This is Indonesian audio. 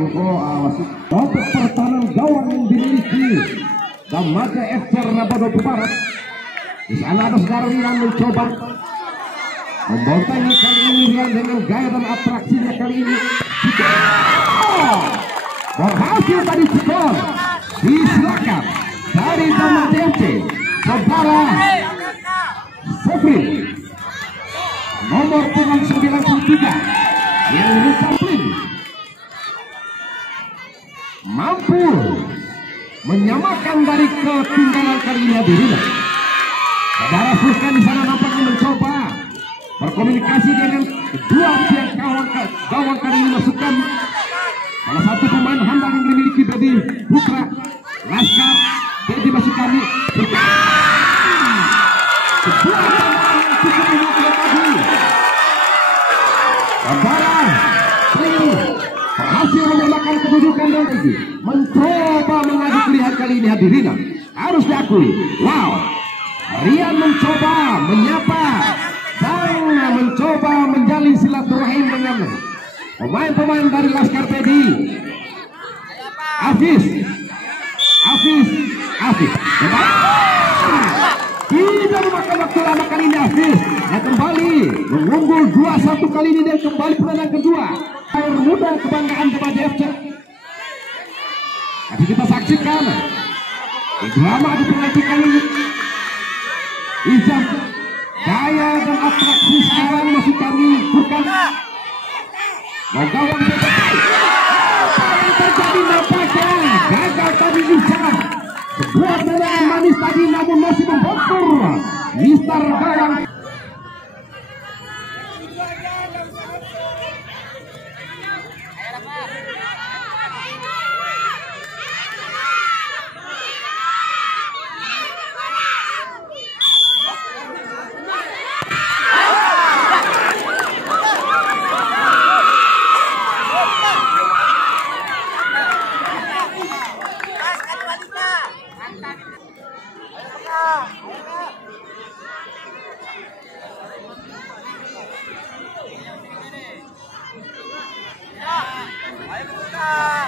Untuk pertahanan gawang yang dimiliki Damaja FC Rabadotu Barat. Di sana ada saudara Rian mencoba membontangnya kali ini. Rian dengan gaya dan atraksinya kali ini berhasil tadi skor. Disilakan dari Damaja FC saudara Sofri nomor punggung 93 yang Lukaplin mampu menyamakan dari ketinggalan kali ini Adirina. Saudara Fuskan di sana nampaknya mencoba berkomunikasi dengan kedua pihak gawang kali ini. Masukkan salah satu pemain handal yang dimiliki Dedi Putra Laskar. Dedi masukkan sebuah tantangan yang cukup memuaskan tadi. Saudara berhasil menyamakan kedudukan dan mencoba mengadu pilihan kali ini Hadirina. Harus diakui, wow, Rian mencoba menyapa dan mencoba menjalin silaturahim dengan pemain-pemain dari Laskar Pedi. Hafiz tidak memakan waktu lama kali ini. Hafiz yang kembali mengunggul 2-1 kali ini dan kembali pertandingan kedua. Air muda kebanggaan kepada FC. Tapi kita saksikan drama di penalti kali ini. Izam gaya dan atraksi sekarang masih kami bukan mau gawang apa yang terjadi nampaknya gagal tadi Izam. Sebuah tendangan manis tadi namun masih membontur Mister Gawang. Ayo